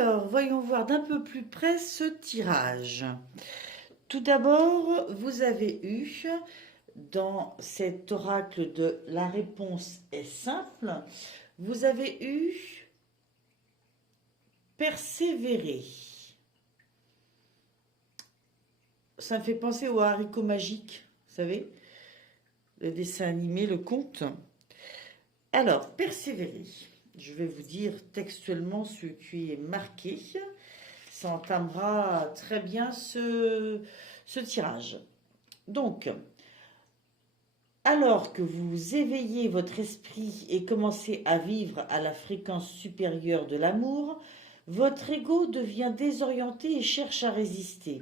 Alors, voyons voir d'un peu plus près ce tirage. Tout d'abord, vous avez eu dans cet oracle de la réponse est simple, vous avez eu persévérer. Ça me fait penser au haricot magique, vous savez, le dessin animé, le conte. Alors, persévérer. Je vais vous dire textuellement ce qui est marqué. Ça entamera très bien ce tirage. Donc, alors que vous éveillez votre esprit et commencez à vivre à la fréquence supérieure de l'amour, votre ego devient désorienté et cherche à résister.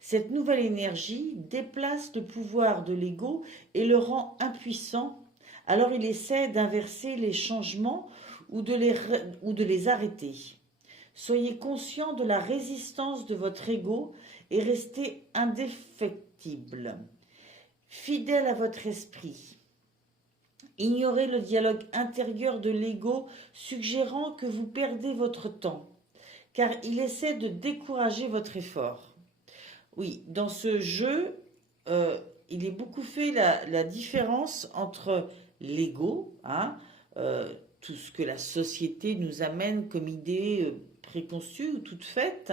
Cette nouvelle énergie déplace le pouvoir de l'ego et le rend impuissant. Alors il essaie d'inverser les changements ou de les arrêter. Soyez conscient de la résistance de votre ego et restez indéfectible, fidèle à votre esprit. Ignorez le dialogue intérieur de l'ego suggérant que vous perdez votre temps, car il essaie de décourager votre effort. Oui, dans ce jeu, il est beaucoup fait la différence entre l'ego, tout ce que la société nous amène comme idée préconçue ou toute faite,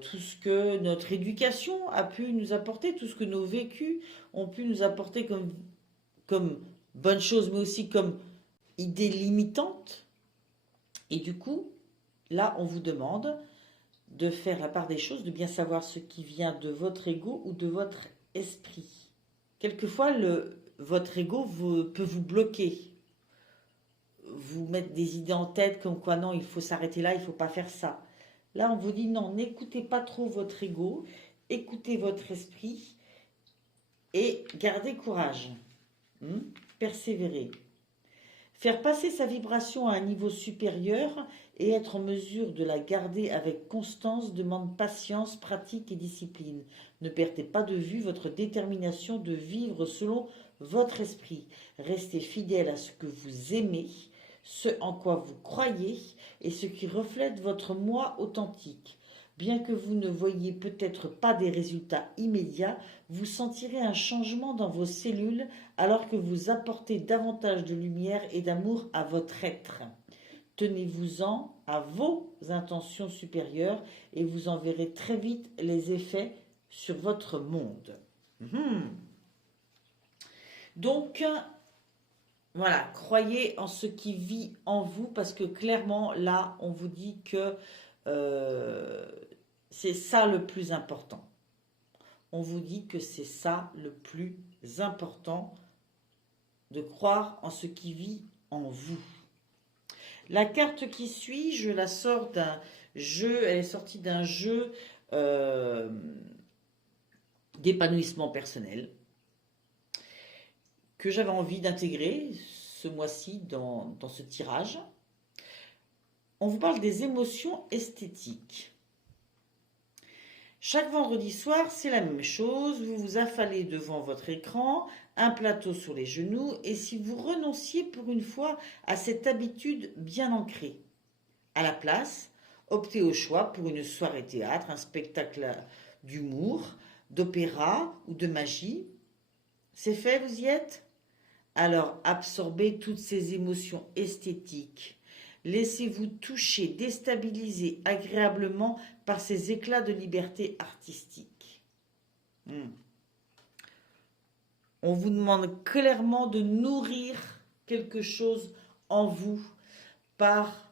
tout ce que notre éducation a pu nous apporter, tout ce que nos vécus ont pu nous apporter comme bonne chose, mais aussi comme idée limitante. Et du coup, là, on vous demande de faire la part des choses, de bien savoir ce qui vient de votre ego ou de votre esprit. Quelquefois, votre ego peut vous bloquer, vous mettre des idées en tête comme quoi non, il faut s'arrêter là, il ne faut pas faire ça. Là, on vous dit non, n'écoutez pas trop votre ego, écoutez votre esprit et gardez courage. Persévérer. Faire passer sa vibration à un niveau supérieur et être en mesure de la garder avec constance demande patience, pratique et discipline. Ne perdez pas de vue votre détermination de vivre selon votre esprit. Restez fidèle à ce que vous aimez, ce en quoi vous croyez et ce qui reflète votre moi authentique. Bien que vous ne voyiez peut-être pas des résultats immédiats, vous sentirez un changement dans vos cellules alors que vous apportez davantage de lumière et d'amour à votre être. Tenez-vous-en à vos intentions supérieures et vous en verrez très vite les effets sur votre monde. Donc, voilà, croyez en ce qui vit en vous parce que clairement, là, on vous dit que c'est ça le plus important. On vous dit que c'est ça le plus important, de croire en ce qui vit en vous. La carte qui suit, je la sors d'un jeu, elle est sortie d'un jeu d'épanouissement personnel que j'avais envie d'intégrer ce mois-ci dans ce tirage. On vous parle des émotions esthétiques. Chaque vendredi soir, c'est la même chose. Vous vous affalez devant votre écran, un plateau sur les genoux, et si vous renonciez pour une fois à cette habitude bien ancrée. À la place, optez au choix pour une soirée théâtre, un spectacle d'humour, d'opéra ou de magie. C'est fait, vous y êtes? Alors absorbez toutes ces émotions esthétiques. Laissez-vous toucher, déstabiliser agréablement par ces éclats de liberté artistique. On vous demande clairement de nourrir quelque chose en vous par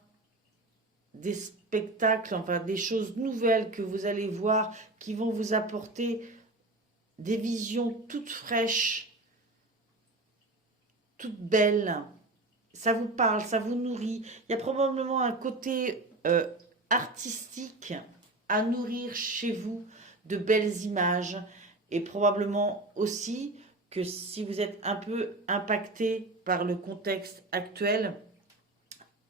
des spectacles, enfin des choses nouvelles que vous allez voir qui vont vous apporter des visions toutes fraîches, toutes belles. Ça vous parle, ça vous nourrit. Il y a probablement un côté artistique à nourrir chez vous de belles images et probablement aussi que si vous êtes un peu impacté par le contexte actuel,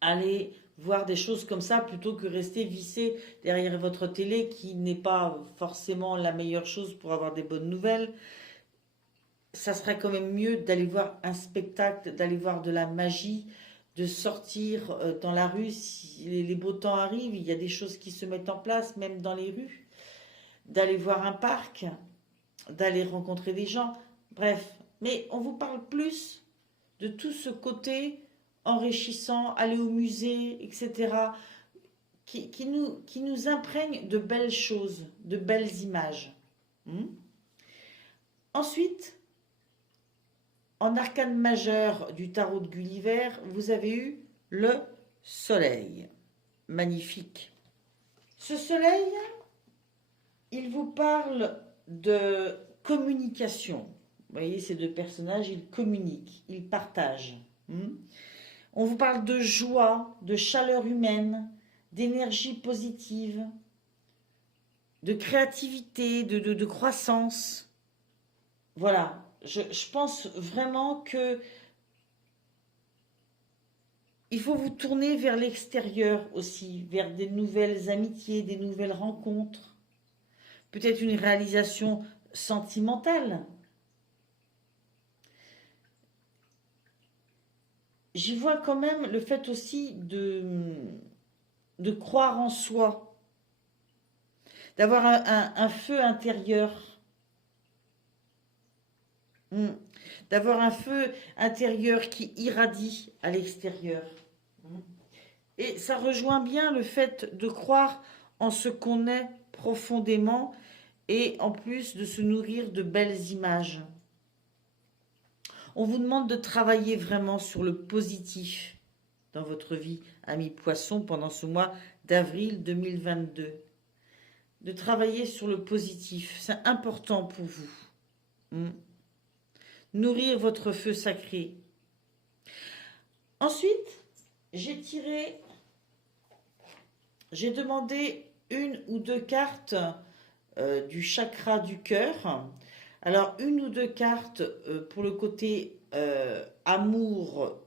allez voir des choses comme ça plutôt que rester vissé derrière votre télé qui n'est pas forcément la meilleure chose pour avoir des bonnes nouvelles. Ça serait quand même mieux d'aller voir un spectacle, d'aller voir de la magie, de sortir dans la rue si les beaux temps arrivent. Il y a des choses qui se mettent en place, même dans les rues, d'aller voir un parc, d'aller rencontrer des gens. Bref, mais on vous parle plus de tout ce côté enrichissant, aller au musée, etc., qui nous imprègne de belles choses, de belles images. Ensuite, en arcane majeur du tarot de Gulliver, vous avez eu le soleil. Magnifique. Ce soleil, il vous parle de communication. Vous voyez, ces deux personnages, ils communiquent, ils partagent. On vous parle de joie, de chaleur humaine, d'énergie positive, de créativité, de croissance. Voilà, je pense vraiment que il faut vous tourner vers l'extérieur aussi, vers des nouvelles amitiés, des nouvelles rencontres, peut-être une réalisation sentimentale. J'y vois quand même le fait aussi de croire en soi, d'avoir un feu intérieur, d'avoir un feu intérieur qui irradie à l'extérieur. Et ça rejoint bien le fait de croire en ce qu'on est profondément et en plus de se nourrir de belles images. On vous demande de travailler vraiment sur le positif dans votre vie, amis poissons, pendant ce mois d'avril 2022. De travailler sur le positif, c'est important pour vous. Nourrir votre feu sacré. Ensuite, j'ai demandé une ou deux cartes du chakra du cœur. Alors, une ou deux cartes pour le côté amour,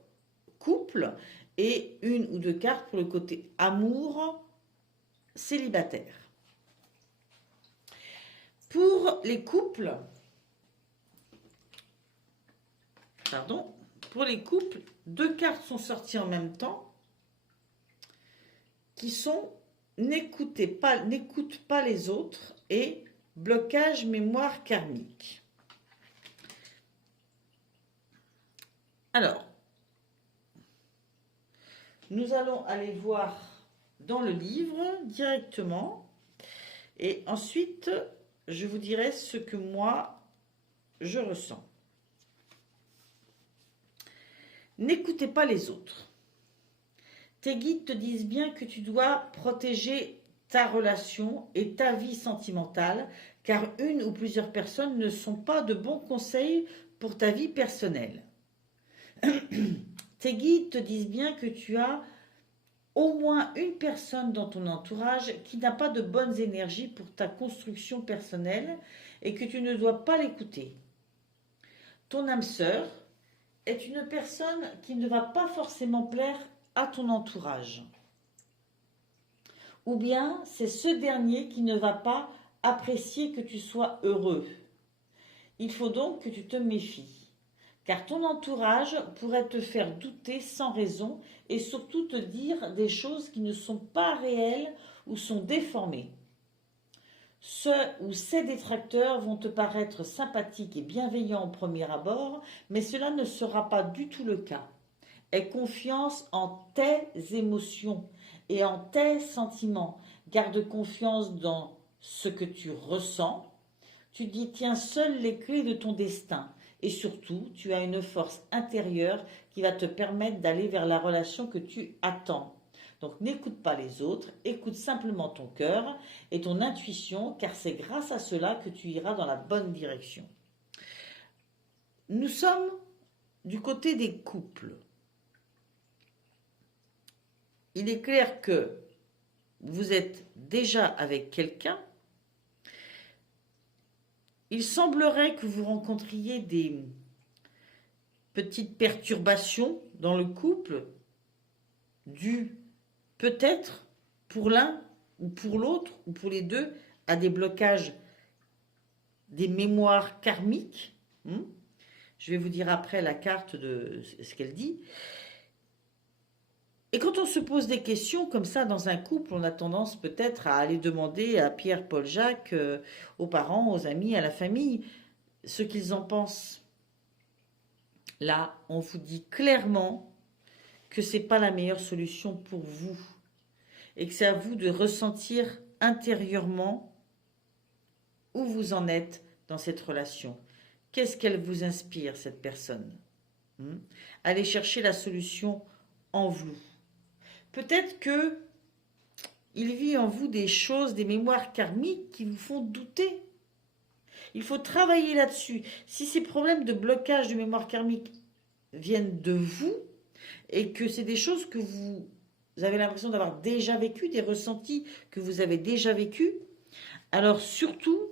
couple, et une ou deux cartes pour le côté amour, célibataire. Pour les couples, deux cartes sont sorties en même temps qui sont n'écoute pas les autres et blocage mémoire karmique. Alors, nous allons aller voir dans le livre directement et ensuite je vous dirai ce que moi je ressens. N'écoutez pas les autres. Tes guides te disent bien que tu dois protéger ta relation et ta vie sentimentale, car une ou plusieurs personnes ne sont pas de bons conseils pour ta vie personnelle. Tes guides te disent bien que tu as au moins une personne dans ton entourage qui n'a pas de bonnes énergies pour ta construction personnelle et que tu ne dois pas l'écouter. Ton âme sœur est une personne qui ne va pas forcément plaire à ton entourage. Ou bien c'est ce dernier qui ne va pas apprécier que tu sois heureux. Il faut donc que tu te méfies, car ton entourage pourrait te faire douter sans raison et surtout te dire des choses qui ne sont pas réelles ou sont déformées. Ceux ou ces détracteurs vont te paraître sympathiques et bienveillants au premier abord, mais cela ne sera pas du tout le cas. Aie confiance en tes émotions et en tes sentiments. Garde confiance dans ce que tu ressens. Tu détiens seul les clés de ton destin. Et surtout, tu as une force intérieure qui va te permettre d'aller vers la relation que tu attends. Donc n'écoute pas les autres, écoute simplement ton cœur et ton intuition, car c'est grâce à cela que tu iras dans la bonne direction. Nous sommes du côté des couples. Il est clair que vous êtes déjà avec quelqu'un. Il semblerait que vous rencontriez des petites perturbations dans le couple, dues peut-être pour l'un ou pour l'autre, ou pour les deux, à des blocages, des mémoires karmiques. Je vais vous dire après la carte de ce qu'elle dit. Et quand on se pose des questions comme ça dans un couple, on a tendance peut-être à aller demander à Pierre, Paul, Jacques, aux parents, aux amis, à la famille, ce qu'ils en pensent. Là, on vous dit clairement que c'est pas la meilleure solution pour vous et que c'est à vous de ressentir intérieurement où vous en êtes dans cette relation. Qu'est-ce qu'elle vous inspire, cette personne? Allez chercher la solution en vous. Peut-être que il vit en vous des choses, des mémoires karmiques qui vous font douter. Il faut travailler là-dessus. Si ces problèmes de blocage de mémoire karmique viennent de vous et que c'est des choses que vous avez l'impression d'avoir déjà vécues, des ressentis que vous avez déjà vécus, alors surtout,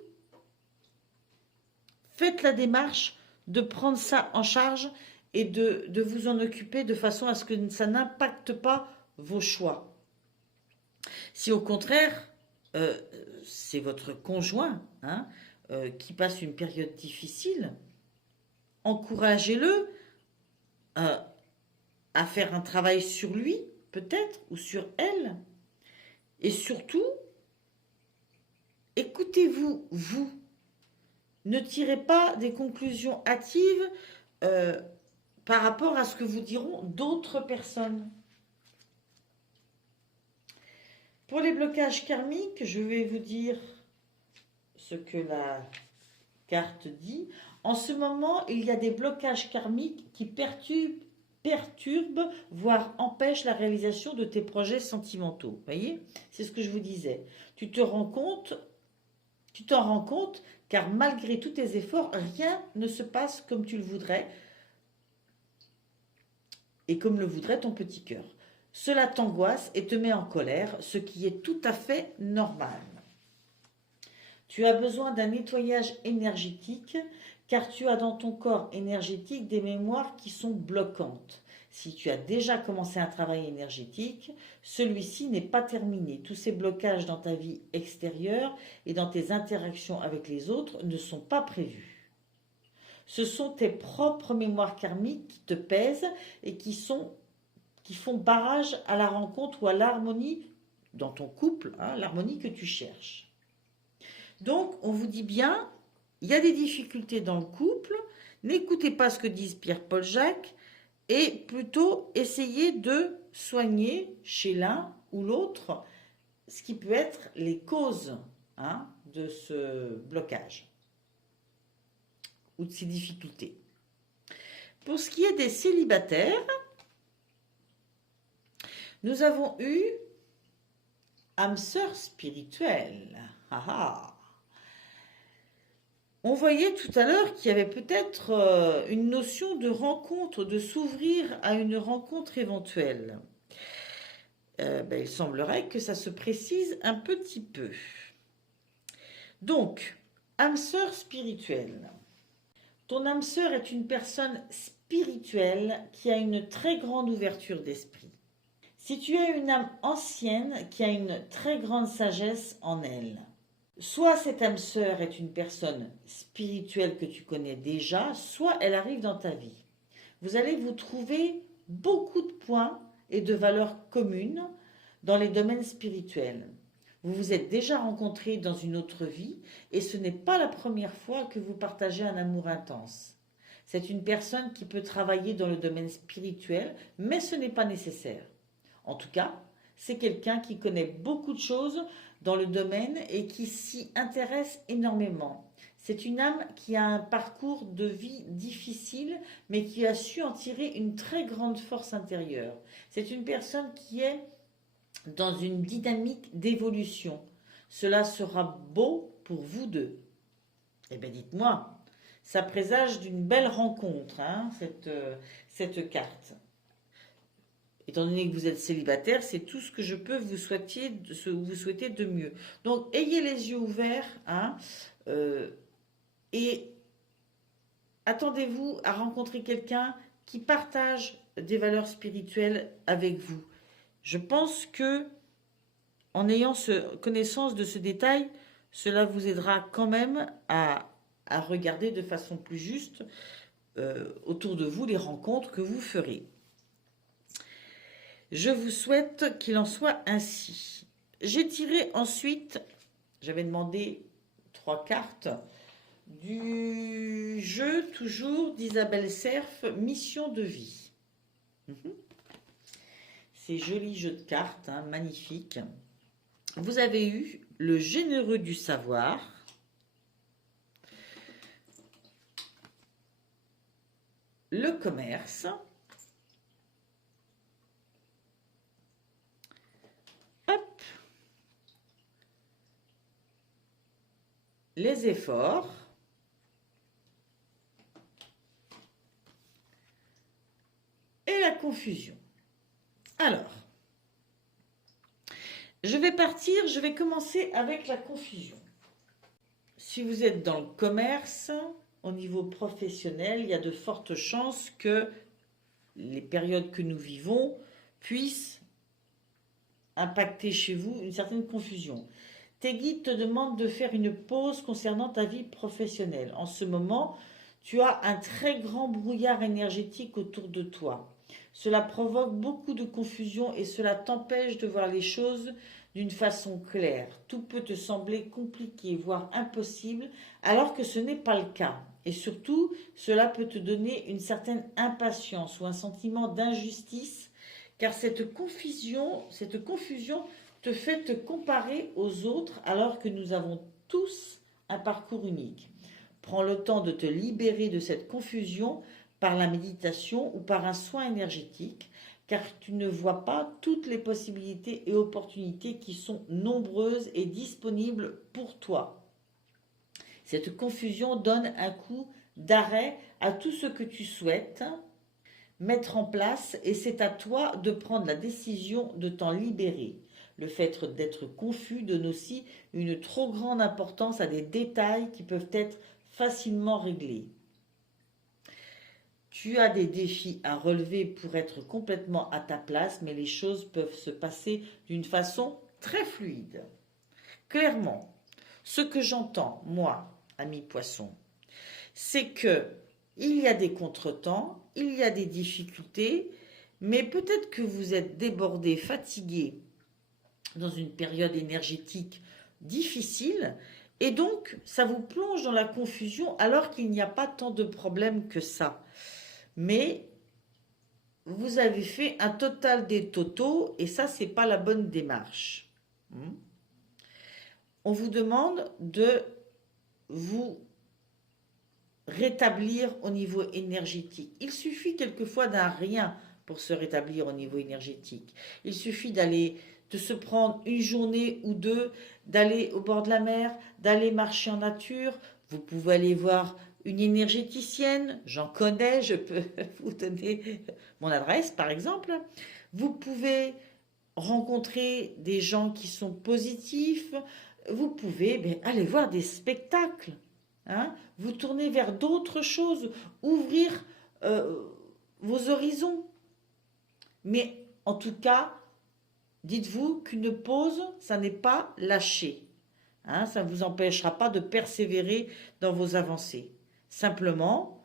faites la démarche de prendre ça en charge et de vous en occuper de façon à ce que ça n'impacte pas vos choix. Si au contraire, c'est votre conjoint qui passe une période difficile, encouragez-le à faire un travail sur lui, peut-être, ou sur elle. Et surtout, écoutez-vous, vous. Ne tirez pas des conclusions hâtives par rapport à ce que vous diront d'autres personnes. Pour les blocages karmiques, je vais vous dire ce que la carte dit. En ce moment, il y a des blocages karmiques qui perturbent, voire empêchent la réalisation de tes projets sentimentaux. Vous voyez, c'est ce que je vous disais. Tu t'en rends compte, car malgré tous tes efforts, rien ne se passe comme tu le voudrais et comme le voudrait ton petit cœur. Cela t'angoisse et te met en colère, ce qui est tout à fait normal. Tu as besoin d'un nettoyage énergétique car tu as dans ton corps énergétique des mémoires qui sont bloquantes. Si tu as déjà commencé un travail énergétique, celui-ci n'est pas terminé. Tous ces blocages dans ta vie extérieure et dans tes interactions avec les autres ne sont pas prévus. Ce sont tes propres mémoires karmiques qui te pèsent et qui font barrage à la rencontre ou à l'harmonie dans ton couple, l'harmonie que tu cherches. Donc, on vous dit bien, il y a des difficultés dans le couple, n'écoutez pas ce que disent Pierre, Paul, Jacques, et plutôt essayez de soigner chez l'un ou l'autre ce qui peut être les causes de ce blocage ou de ces difficultés. Pour ce qui est des célibataires, nous avons eu âme sœur spirituelle. On voyait tout à l'heure qu'il y avait peut-être une notion de rencontre, de s'ouvrir à une rencontre éventuelle. Il semblerait que ça se précise un petit peu. Donc, âme sœur spirituelle. Ton âme sœur est une personne spirituelle qui a une très grande ouverture d'esprit. Si tu as une âme ancienne qui a une très grande sagesse en elle, soit cette âme sœur est une personne spirituelle que tu connais déjà, soit elle arrive dans ta vie. Vous allez vous trouver beaucoup de points et de valeurs communes dans les domaines spirituels. Vous vous êtes déjà rencontrés dans une autre vie et ce n'est pas la première fois que vous partagez un amour intense. C'est une personne qui peut travailler dans le domaine spirituel, mais ce n'est pas nécessaire. En tout cas, c'est quelqu'un qui connaît beaucoup de choses dans le domaine et qui s'y intéresse énormément. C'est une âme qui a un parcours de vie difficile, mais qui a su en tirer une très grande force intérieure. C'est une personne qui est dans une dynamique d'évolution. Cela sera beau pour vous deux. Eh bien, dites-moi, ça présage d'une belle rencontre, cette carte. Étant donné que vous êtes célibataire, c'est tout ce que je peux vous souhaiter de mieux. Donc, ayez les yeux ouverts et attendez-vous à rencontrer quelqu'un qui partage des valeurs spirituelles avec vous. Je pense que en ayant connaissance de ce détail, cela vous aidera quand même à regarder de façon plus juste autour de vous les rencontres que vous ferez. Je vous souhaite qu'il en soit ainsi. J'ai tiré ensuite, j'avais demandé 3 cartes du jeu toujours d'Isabelle Serf, Mission de vie. C'est joli jeu de cartes, hein, magnifique. Vous avez eu le généreux du savoir, le commerce, hop, les efforts, et la confusion. Alors, je vais commencer avec la confusion. Si vous êtes dans le commerce, au niveau professionnel, il y a de fortes chances que les périodes que nous vivons puissent impacter chez vous une certaine confusion. Tes guides te demandent de faire une pause concernant ta vie professionnelle. En ce moment, tu as un très grand brouillard énergétique autour de toi. Cela provoque beaucoup de confusion et cela t'empêche de voir les choses d'une façon claire. Tout peut te sembler compliqué, voire impossible, alors que ce n'est pas le cas. Et surtout, cela peut te donner une certaine impatience ou un sentiment d'injustice, car cette confusion te fait te comparer aux autres alors que nous avons tous un parcours unique. Prends le temps de te libérer de cette confusion par la méditation ou par un soin énergétique, car tu ne vois pas toutes les possibilités et opportunités qui sont nombreuses et disponibles pour toi. Cette confusion donne un coup d'arrêt à tout ce que tu souhaites mettre en place et c'est à toi de prendre la décision de t'en libérer. Le fait d'être confus donne aussi une trop grande importance à des détails qui peuvent être facilement réglés. Tu as des défis à relever pour être complètement à ta place, mais les choses peuvent se passer d'une façon très fluide. Clairement, ce que j'entends, moi, ami poisson, c'est que il y a des contretemps, il y a des difficultés, mais peut-être que vous êtes débordé, fatigué dans une période énergétique difficile, et donc ça vous plonge dans la confusion alors qu'il n'y a pas tant de problèmes que ça. Mais vous avez fait un total des totaux et ça, c'est pas la bonne démarche. On vous demande de vous rétablir au niveau énergétique. Il suffit quelquefois d'un rien pour se rétablir au niveau énergétique. Il suffit de se prendre une journée ou deux, d'aller au bord de la mer, d'aller marcher en nature. Vous pouvez aller voir une énergéticienne, j'en connais, je peux vous donner mon adresse par exemple. Vous pouvez rencontrer des gens qui sont positifs, vous pouvez aller voir des spectacles, hein, vous tourner vers d'autres choses, ouvrir vos horizons. Mais en tout cas, dites-vous qu'une pause, ça n'est pas lâcher. Hein, ça ne vous empêchera pas de persévérer dans vos avancées. Simplement,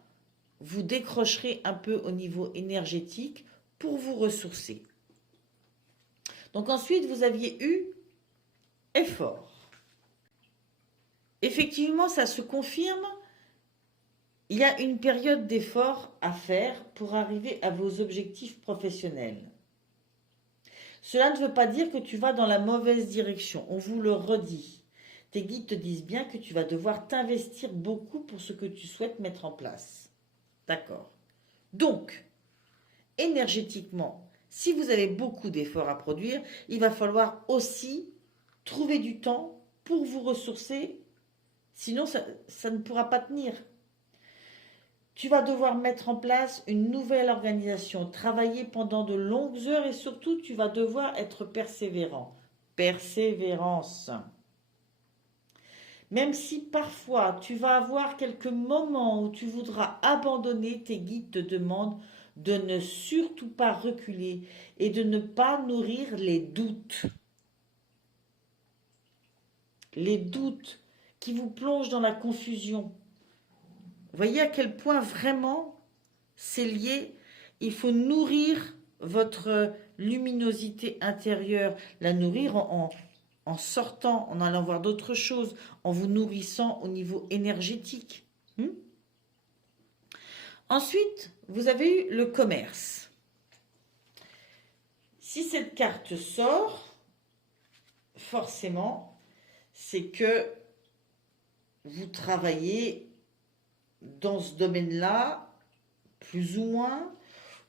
vous décrocherez un peu au niveau énergétique pour vous ressourcer. Donc ensuite, vous aviez eu effort. Effectivement, ça se confirme. Il y a une période d'effort à faire pour arriver à vos objectifs professionnels. Cela ne veut pas dire que tu vas dans la mauvaise direction. On vous le redit. Tes guides te disent bien que tu vas devoir t'investir beaucoup pour ce que tu souhaites mettre en place. D'accord. Donc, énergétiquement, si vous avez beaucoup d'efforts à produire, il va falloir aussi trouver du temps pour vous ressourcer. Sinon, ça ne pourra pas tenir. Tu vas devoir mettre en place une nouvelle organisation, travailler pendant de longues heures et surtout, tu vas devoir être persévérant. Persévérance. Même si parfois tu vas avoir quelques moments où tu voudras abandonner, tes guides te demandent de ne surtout pas reculer et de ne pas nourrir les doutes. Les doutes qui vous plongent dans la confusion. Vous voyez à quel point vraiment c'est lié. Il faut nourrir votre luminosité intérieure, la nourrir en sortant, en allant voir d'autres choses, en vous nourrissant au niveau énergétique. Ensuite, vous avez eu le commerce. Si cette carte sort, forcément, c'est que vous travaillez dans ce domaine-là, plus ou moins,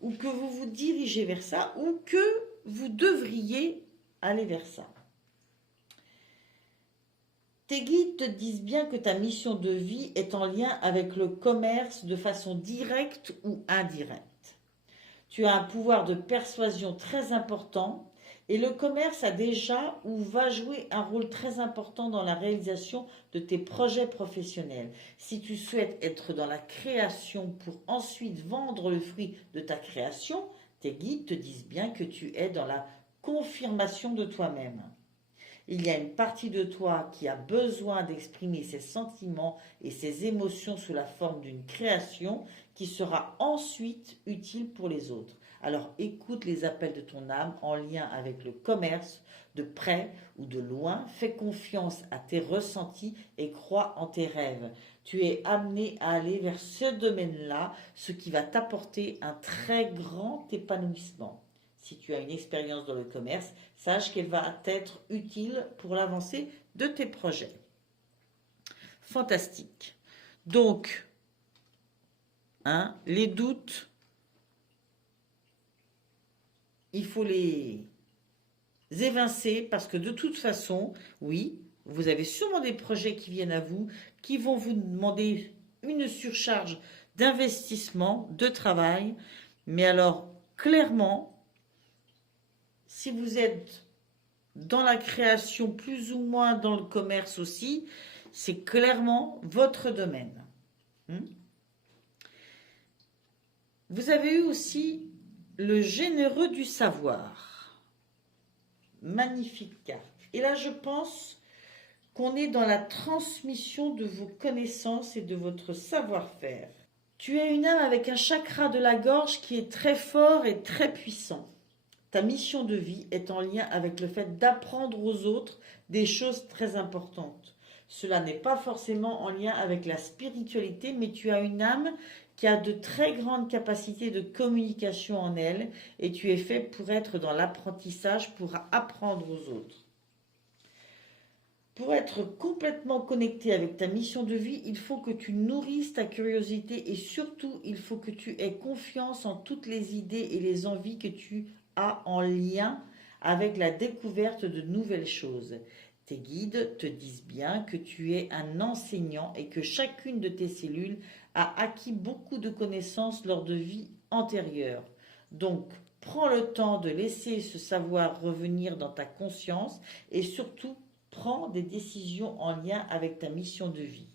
ou que vous vous dirigez vers ça, ou que vous devriez aller vers ça. Tes guides te disent bien que ta mission de vie est en lien avec le commerce de façon directe ou indirecte. Tu as un pouvoir de persuasion très important et le commerce a déjà ou va jouer un rôle très important dans la réalisation de tes projets professionnels. Si tu souhaites être dans la création pour ensuite vendre le fruit de ta création, tes guides te disent bien que tu es dans la confirmation de toi-même. Il y a une partie de toi qui a besoin d'exprimer ses sentiments et ses émotions sous la forme d'une création qui sera ensuite utile pour les autres. Alors écoute les appels de ton âme en lien avec le commerce, de près ou de loin. Fais confiance à tes ressentis et crois en tes rêves. Tu es amené à aller vers ce domaine-là, ce qui va t'apporter un très grand épanouissement. Si tu as une expérience dans le commerce, sache qu'elle va être utile pour l'avancée de tes projets. Fantastique. Donc, les doutes, il faut les évincer parce que de toute façon, oui, vous avez sûrement des projets qui viennent à vous, qui vont vous demander une surcharge d'investissement, de travail. Mais alors, clairement, si vous êtes dans la création, plus ou moins dans le commerce aussi, c'est clairement votre domaine. Vous avez eu aussi le généreux du savoir. Magnifique carte. Et là, je pense qu'on est dans la transmission de vos connaissances et de votre savoir-faire. Tu es une âme avec un chakra de la gorge qui est très fort et très puissant. Ta mission de vie est en lien avec le fait d'apprendre aux autres des choses très importantes. Cela n'est pas forcément en lien avec la spiritualité, mais tu as une âme qui a de très grandes capacités de communication en elle et tu es fait pour être dans l'apprentissage, pour apprendre aux autres. Pour être complètement connecté avec ta mission de vie, il faut que tu nourrisses ta curiosité et surtout, il faut que tu aies confiance en toutes les idées et les envies que tu as en lien avec la découverte de nouvelles choses. Tes guides te disent bien que tu es un enseignant et que chacune de tes cellules a acquis beaucoup de connaissances lors de vies antérieures. Donc, prends le temps de laisser ce savoir revenir dans ta conscience et surtout, prends des décisions en lien avec ta mission de vie.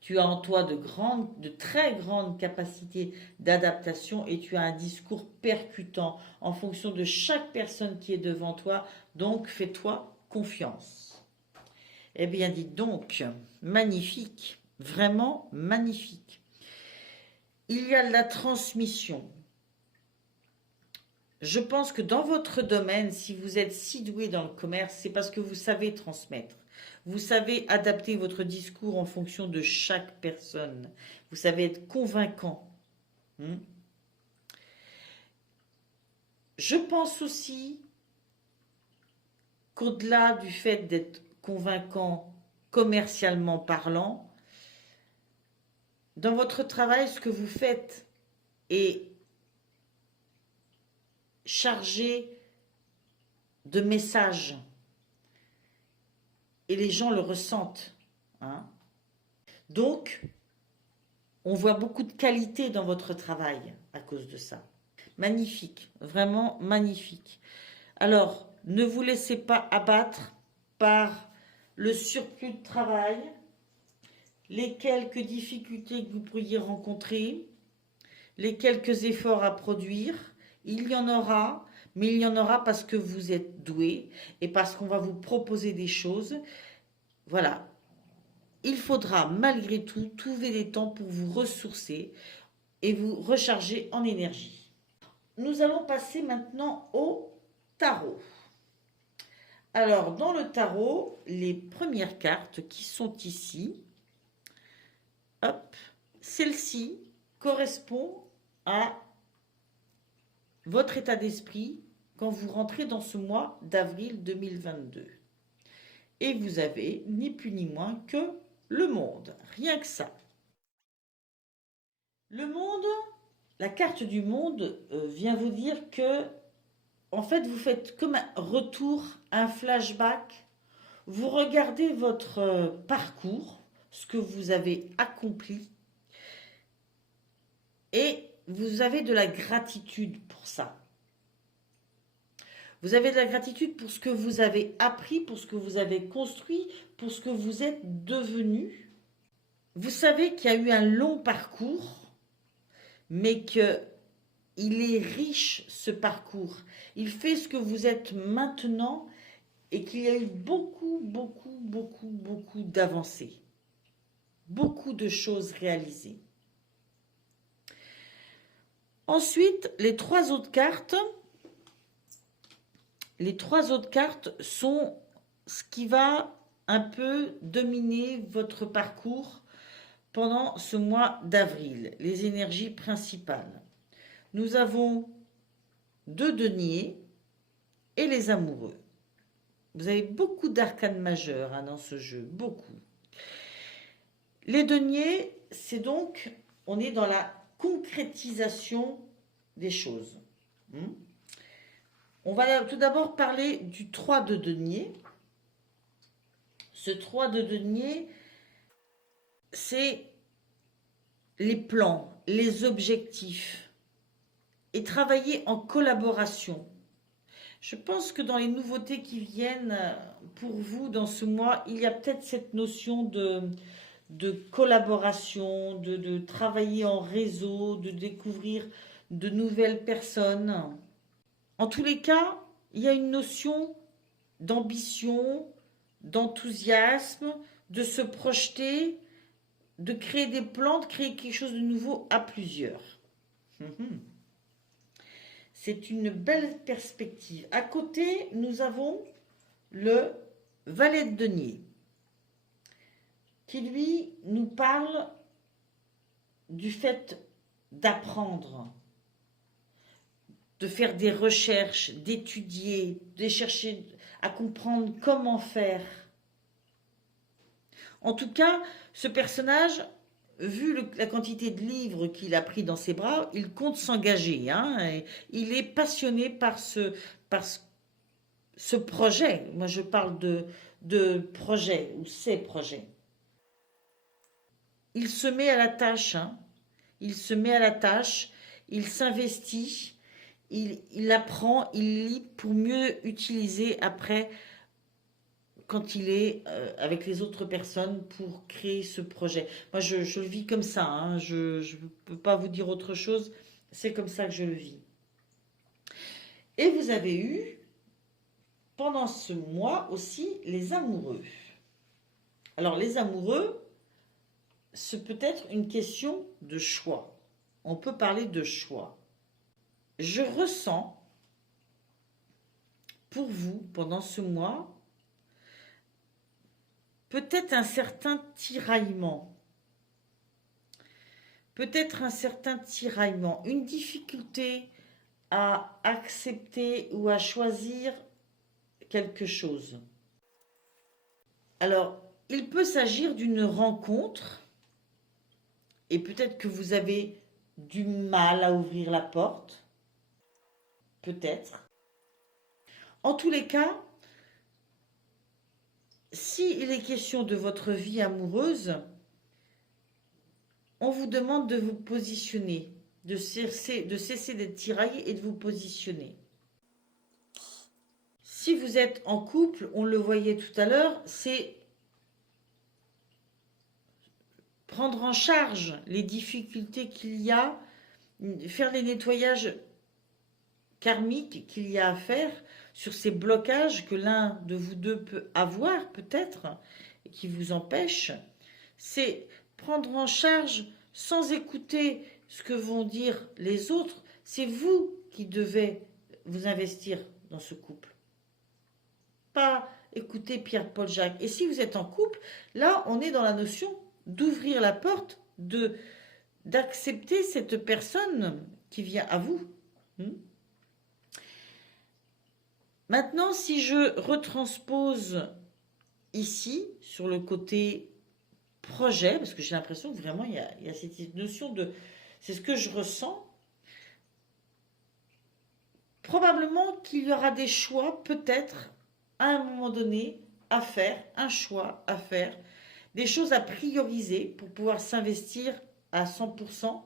Tu as en toi de très grandes capacités d'adaptation et tu as un discours percutant en fonction de chaque personne qui est devant toi. Donc, fais-toi confiance. Eh bien, dites donc, magnifique, vraiment magnifique. Il y a de la transmission. Je pense que dans votre domaine, si vous êtes si doué dans le commerce, c'est parce que vous savez transmettre. Vous savez adapter votre discours en fonction de chaque personne. Vous savez être convaincant. Je pense aussi qu'au-delà du fait d'être convaincant commercialement parlant, dans votre travail, ce que vous faites est chargé de messages et les gens le ressentent. Donc, on voit beaucoup de qualité dans votre travail à cause de ça. Magnifique, vraiment magnifique. Alors, ne vous laissez pas abattre par le surplus de travail, les quelques difficultés que vous pourriez rencontrer, les quelques efforts à produire. Il y en aura, mais il y en aura parce que vous êtes doué et parce qu'on va vous proposer des choses. Voilà. Il faudra malgré tout trouver des temps pour vous ressourcer et vous recharger en énergie. nous allons passer maintenant au tarot. Alors, dans le tarot, les premières cartes qui sont ici, hop, celle-ci correspond à votre état d'esprit quand vous rentrez dans ce mois d'avril 2022. Et vous avez ni plus ni moins que le monde, rien que ça. Le monde, la carte du monde vient vous dire que, en fait, vous faites comme un retour, un flashback. Vous regardez votre parcours, ce que vous avez accompli, et vous avez de la gratitude pour ça. Vous avez de la gratitude pour ce que vous avez appris, pour ce que vous avez construit, pour ce que vous êtes devenu. Vous savez qu'il y a eu un long parcours, mais qu'il est riche, ce parcours. Il fait ce que vous êtes maintenant et qu'il y a eu beaucoup d'avancées. Beaucoup de choses réalisées. Ensuite, les trois autres cartes sont ce qui va un peu dominer votre parcours pendant ce mois d'avril, les énergies principales. Nous avons 2 deniers et les amoureux. Vous avez beaucoup d'arcanes majeures dans ce jeu, beaucoup. Les deniers, c'est donc, on est dans la concrétisation des choses. On va tout d'abord parler du 3 de denier. Ce 3 de denier, c'est les plans, les objectifs et travailler en collaboration. Je pense que dans les nouveautés qui viennent pour vous dans ce mois, il y a peut-être cette notion de collaboration, de travailler en réseau, de découvrir de nouvelles personnes. En tous les cas, il y a une notion d'ambition, d'enthousiasme, de se projeter, de créer des plans, de créer quelque chose de nouveau à plusieurs. C'est une belle perspective. À côté, nous avons le valet de denier, qui lui nous parle du fait d'apprendre, de faire des recherches, d'étudier, de chercher à comprendre comment faire. En tout cas, ce personnage, vu la quantité de livres qu'il a pris dans ses bras, il compte s'engager. Il est passionné par ce projet. Moi, je parle de projet ou ces projets. Il se met à la tâche. Il se met à la tâche. Il s'investit. Il apprend, il lit pour mieux utiliser après quand il est avec les autres personnes pour créer ce projet. Moi, je le vis comme ça. Je ne peux pas vous dire autre chose. C'est comme ça que je le vis. Et vous avez eu, pendant ce mois aussi, les amoureux. Alors, les amoureux, c'est peut-être une question de choix. On peut parler de choix. Je ressens pour vous, pendant ce mois, peut-être un certain tiraillement. Une difficulté à accepter ou à choisir quelque chose. Alors, il peut s'agir d'une rencontre, et peut-être que vous avez du mal à ouvrir la porte. Peut-être. En tous les cas, s'il est question de votre vie amoureuse, on vous demande de vous positionner, de cesser d'être tiraillé et de vous positionner. Si vous êtes en couple, on le voyait tout à l'heure, c'est prendre en charge les difficultés qu'il y a, faire les nettoyages karmiques qu'il y a à faire sur ces blocages que l'un de vous deux peut avoir peut-être et qui vous empêchent. C'est prendre en charge sans écouter ce que vont dire les autres. C'est vous qui devez vous investir dans ce couple. Pas écouter Pierre-Paul Jacques. Et si vous êtes en couple, là, on est dans la notion d'ouvrir la porte, d'accepter cette personne qui vient à vous. Maintenant, si je retranspose ici, sur le côté projet, parce que j'ai l'impression que vraiment, il y a cette notion de... C'est ce que je ressens. Probablement qu'il y aura des choix, peut-être, à un moment donné, à faire, un choix à faire, des choses à prioriser pour pouvoir s'investir à 100%.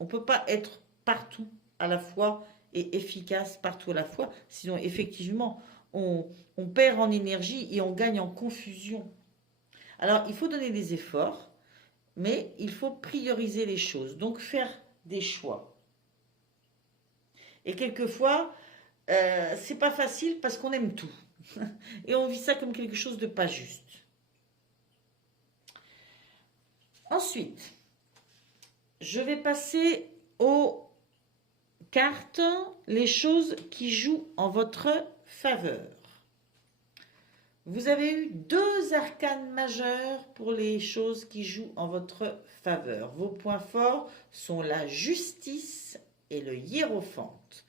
On ne peut pas être partout à la fois et efficace partout à la fois, sinon effectivement, on perd en énergie et on gagne en confusion. Alors, il faut donner des efforts, mais il faut prioriser les choses, donc faire des choix. Et quelquefois, c'est pas facile parce qu'on aime tout. Et on vit ça comme quelque chose de pas juste. Ensuite, je vais passer aux cartes, les choses qui jouent en votre faveur. Vous avez eu 2 arcanes majeurs pour les choses qui jouent en votre faveur. Vos points forts sont la justice et le hiérophante.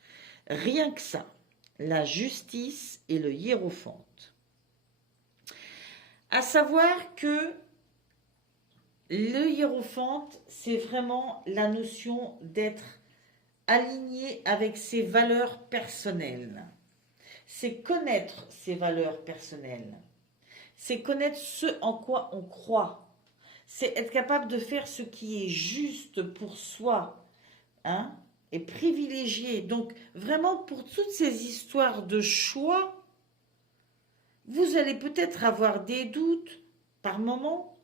Rien que ça, la justice et le hiérophante. À savoir que le hiérophante, c'est vraiment la notion d'être aligné avec ses valeurs personnelles. C'est connaître ses valeurs personnelles. C'est connaître ce en quoi on croit. C'est être capable de faire ce qui est juste pour soi, hein, et privilégié. Donc, vraiment, pour toutes ces histoires de choix, vous allez peut-être avoir des doutes par moment,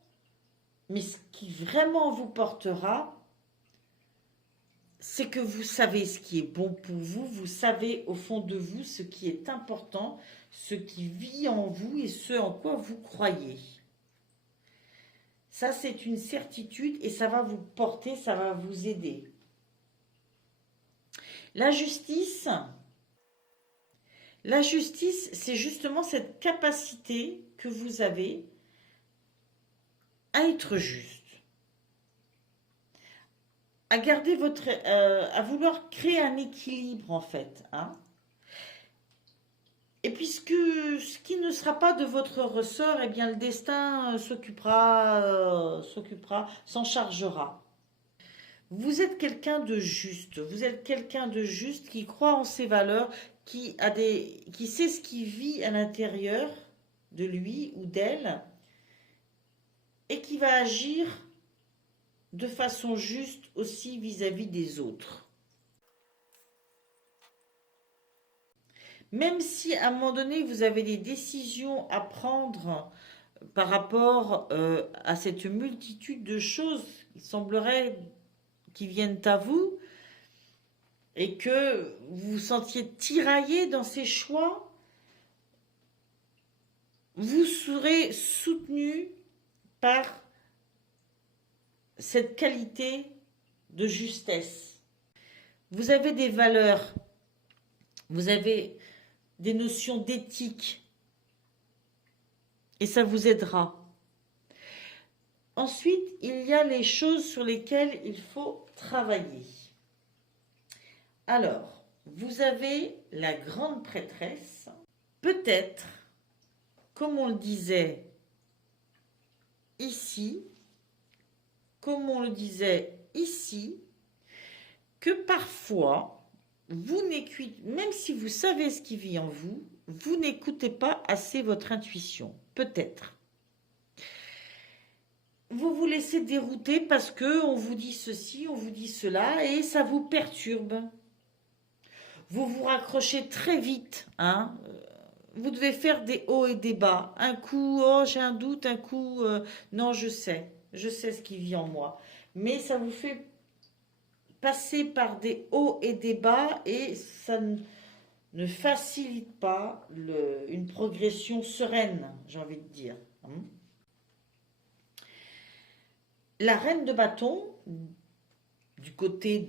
mais ce qui vraiment vous portera, c'est que vous savez ce qui est bon pour vous, vous savez au fond de vous ce qui est important, ce qui vit en vous et ce en quoi vous croyez. Ça, c'est une certitude et ça va vous porter, ça va vous aider. La justice, c'est justement cette capacité que vous avez à être juste. À garder votre, à vouloir créer un équilibre en fait, hein. Et puisque ce qui ne sera pas de votre ressort, eh bien le destin s'occupera, s'en chargera. Vous êtes quelqu'un de juste, vous êtes quelqu'un de juste qui croit en ses valeurs, qui sait ce qui vit à l'intérieur de lui ou d'elle et qui va agir de façon juste aussi vis-à-vis des autres. Même si à un moment donné, vous avez des décisions à prendre par rapport à cette multitude de choses, il semblerait, qui viennent à vous, et que vous vous sentiez tiraillé dans ces choix, vous serez soutenu par cette qualité de justesse. Vous avez des valeurs, vous avez des notions d'éthique, et ça vous aidera. Ensuite, il y a les choses sur lesquelles il faut travailler. Alors, vous avez la grande prêtresse. Peut-être, comme on le disait ici, que parfois, même si vous savez ce qui vit en vous, vous n'écoutez pas assez votre intuition. Peut-être. Vous vous laissez dérouter parce qu'on vous dit ceci, on vous dit cela, et ça vous perturbe. Vous vous raccrochez très vite, hein. Vous devez faire des hauts et des bas. Un coup, oh, j'ai un doute, un coup, non, je sais ce qui vit en moi. Mais ça vous fait passer par des hauts et des bas et ça ne facilite pas une progression sereine, j'ai envie de dire. La reine de bâton, du côté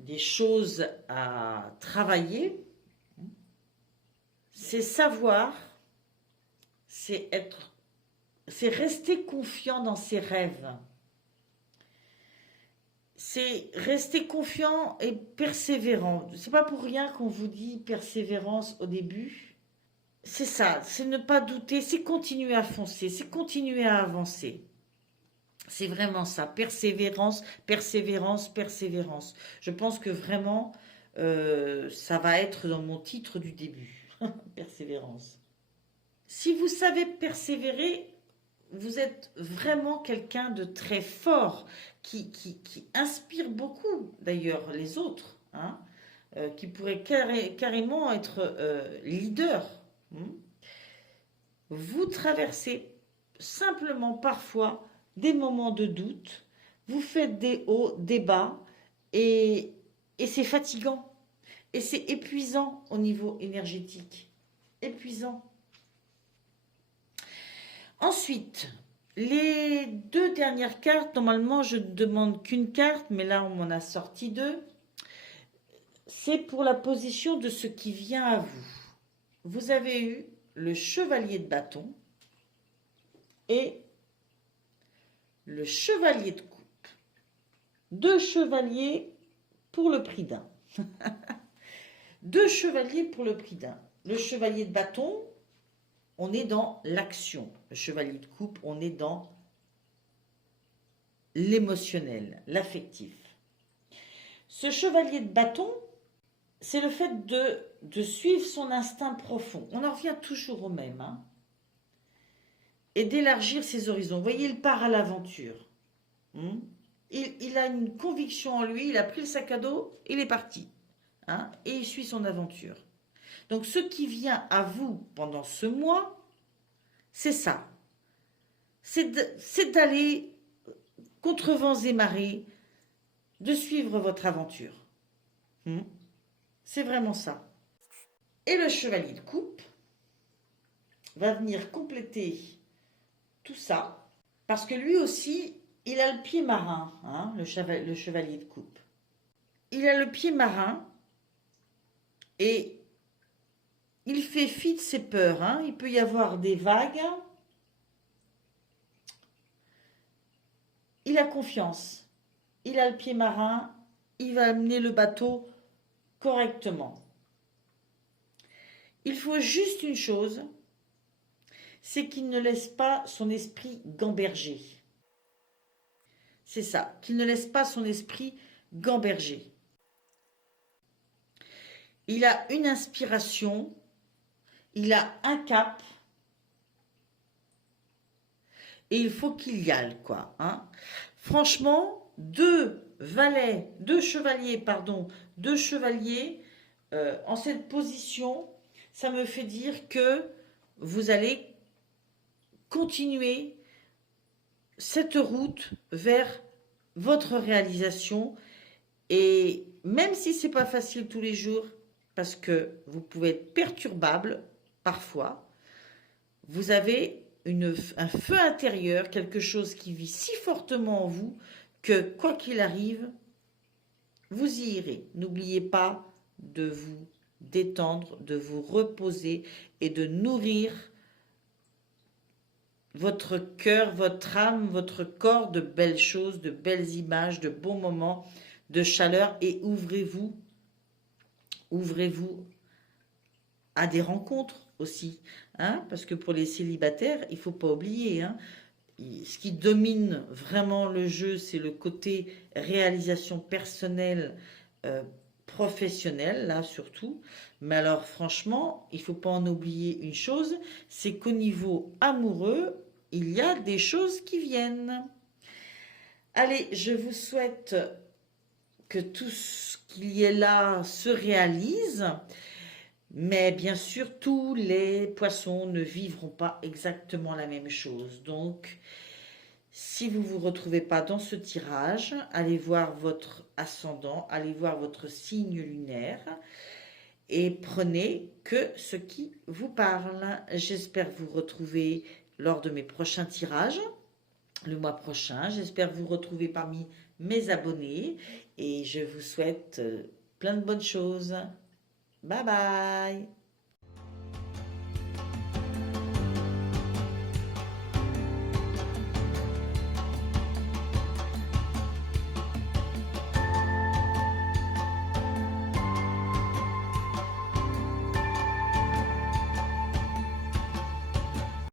des choses à travailler, c'est savoir, c'est rester confiant dans ses rêves. C'est rester confiant et persévérant. C'est pas pour rien qu'on vous dit persévérance au début. C'est ça, c'est ne pas douter, c'est continuer à foncer, c'est continuer à avancer. C'est vraiment ça, persévérance, persévérance, persévérance. Je pense que vraiment, ça va être dans mon titre du début. Persévérance. Si vous savez persévérer, vous êtes vraiment quelqu'un de très fort, qui inspire beaucoup d'ailleurs les autres, hein, qui pourrait carrément être leader. Hein. Vous traversez simplement parfois des moments de doute, vous faites des hauts, des bas, et c'est fatigant, et c'est épuisant au niveau énergétique. Épuisant. Ensuite, les 2 dernières cartes, normalement je ne demande qu'une carte, mais là on m'en a sorti 2. C'est pour la position de ce qui vient à vous. Vous avez eu le chevalier de bâton et le chevalier de coupe. 2 chevaliers pour le prix d'un. 2 chevaliers pour le prix d'un. Le chevalier de bâton, on est dans l'action. Le chevalier de coupe, on est dans l'émotionnel, l'affectif. Ce chevalier de bâton, c'est le fait de suivre son instinct profond. On en revient toujours au même. Hein, et d'élargir ses horizons. Vous voyez, il part à l'aventure. Il a une conviction en lui, il a pris le sac à dos, il est parti. Hein, et il suit son aventure. Donc, ce qui vient à vous pendant ce mois, c'est ça. C'est d'aller contre vents et marées, de suivre votre aventure. C'est vraiment ça. Et le chevalier de coupe va venir compléter tout ça, parce que lui aussi, il a le pied marin, hein, le chevalier de coupe. Il a le pied marin et il fait fi de ses peurs. Hein. Il peut y avoir des vagues. Il a confiance. Il a le pied marin. Il va amener le bateau correctement. Il faut juste une chose, c'est qu'il ne laisse pas son esprit gamberger. C'est ça, qu'il ne laisse pas son esprit gamberger. Il a une inspiration, il a un cap, et il faut qu'il y aille, quoi. Hein. Franchement, 2 chevaliers en cette position, ça me fait dire que vous allez continuer cette route vers votre réalisation, et même si c'est pas facile tous les jours, parce que vous pouvez être perturbable parfois, vous avez un feu intérieur, quelque chose qui vit si fortement en vous que quoi qu'il arrive, vous y irez. N'oubliez pas de vous détendre, de vous reposer et de nourrir votre cœur, votre âme, votre corps de belles choses, de belles images, de bons moments, de chaleur, et ouvrez-vous à des rencontres aussi, hein, parce que pour les célibataires, il ne faut pas oublier, hein, ce qui domine vraiment le jeu, c'est le côté réalisation personnelle, professionnelle, là surtout. Mais alors franchement, il ne faut pas en oublier une chose, c'est qu'au niveau amoureux, il y a des choses qui viennent. Allez, je vous souhaite que tout ce qu'il y ait là se réalise. Mais bien sûr, tous les poissons ne vivront pas exactement la même chose. Donc, si vous ne vous retrouvez pas dans ce tirage, allez voir votre ascendant, allez voir votre signe lunaire et prenez que ce qui vous parle. J'espère vous retrouver lors de mes prochains tirages. le mois prochain. J'espère vous retrouver parmi mes abonnés et je vous souhaite plein de bonnes choses. Bye bye!